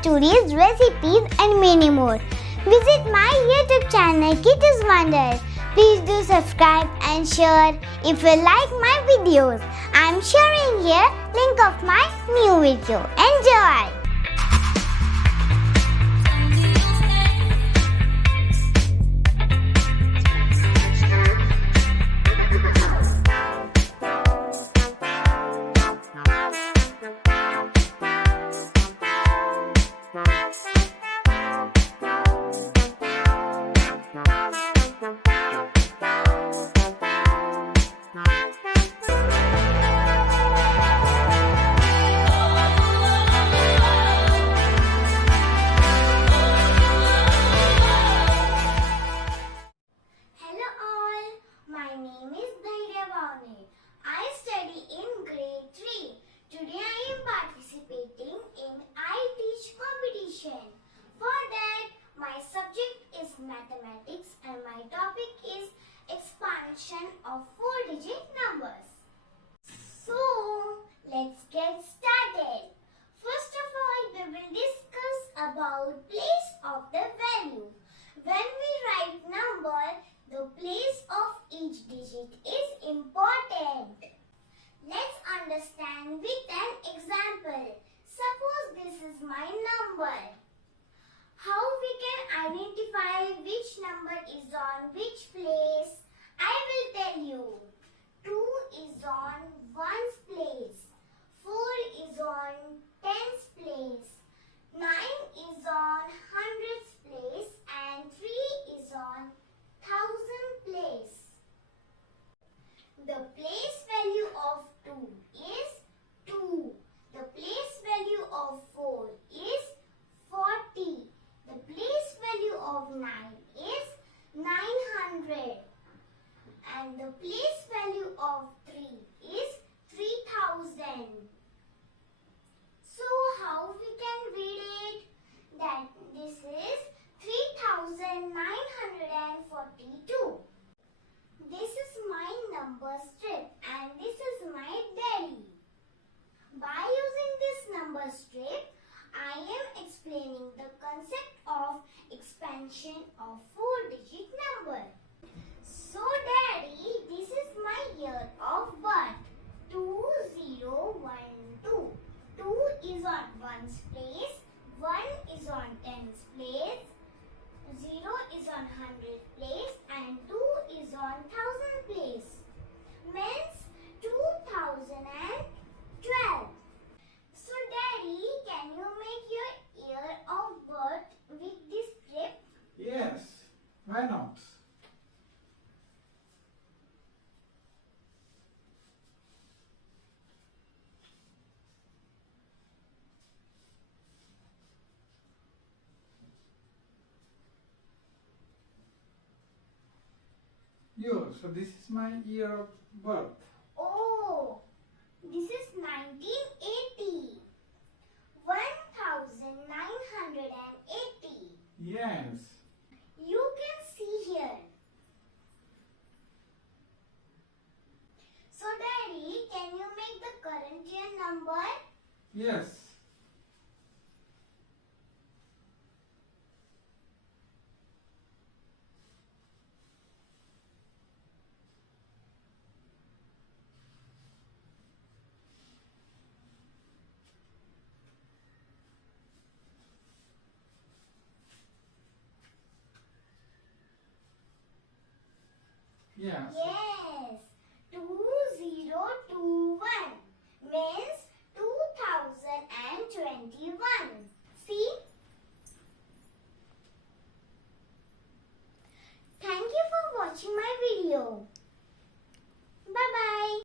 stories, recipes and many more. Visit my YouTube channel Kittus Wonder. Please do subscribe and share if you like my videos. I am sharing here link of my new video. Enjoy! My name is Dhairyaa. I study in grade 3. Today I am participating in I Teach competition. For that, my subject is mathematics and my topic is expansion of 4-digit numbers. So, let's get started. First of all, we will discuss about place of the value. When we write number, the place of each digit is important. Let's understand with an example. Suppose this is my number. How we can identify which number is on which place? I will tell you. 2 is on 1's place. 4 is on 10's place. 9 is on 100's place. And 3 is on 1000 place. The place value of 2 is 2. The place value of 4 is 40. The place value of 9 is 900. And the place value of 3 is 3000. So how we can read it? That this is 3942. This is my number strip and this is my daddy. By using this number strip, I am explaining the concept of expansion of 4-digit number. So daddy, this is my year of birth. 2012. 2 is on 1's place. 1 is on 10's place. 0 is on 100 place and 2 is on 1000 place. Means 2012. So daddy, can you make your year of birth with this strip? Yes, why not? So this is my year of birth. Oh, this is 1980. 1980. Yes. You can see here. So daddy, can you make the current year number? Yes. Yes. Yes.